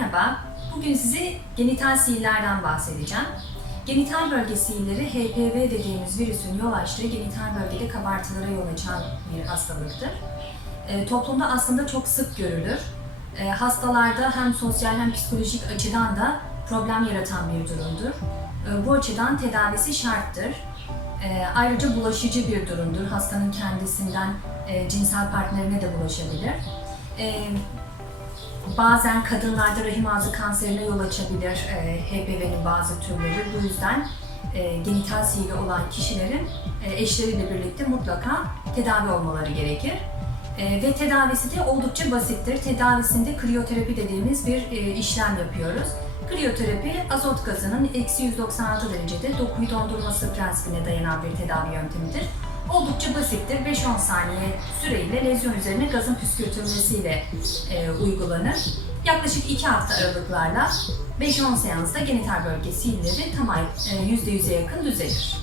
Merhaba, bugün size genital siillerden bahsedeceğim. Genital bölge siilleri HPV dediğimiz virüsün yol açtığı genital bölgede kabartılara yol açan bir hastalıktır. E, toplumda aslında çok sık görülür. E, hastalarda hem sosyal hem psikolojik açıdan da problem yaratan bir durumdur. E, bu açıdan tedavisi şarttır. E, ayrıca bulaşıcı bir durumdur. Hastanın kendisinden e, cinsel partnerine de bulaşabilir. E, Bazen kadınlarda rahim ağzı kanserine yol açabilir e, HPV'nin bazı türleri. Bu yüzden e, genital sihiri olan kişilerin e, eşleriyle birlikte mutlaka tedavi olmaları gerekir. E, ve tedavisi de oldukça basittir. Tedavisinde kriyoterapi dediğimiz bir e, işlem yapıyoruz. Kriyoterapi azot gazının eksi 196 derecede dokuyu dondurması prensibine dayanan bir tedavi yöntemidir. Oldukça basittir. 5-10 saniye süreyle lezyon üzerine gazın püskürtülmesiyle e, uygulanır. Yaklaşık 2 hafta aralıklarla 5-10 seansta genital bölge siilleri tamam e, %100'e yakın düzelir.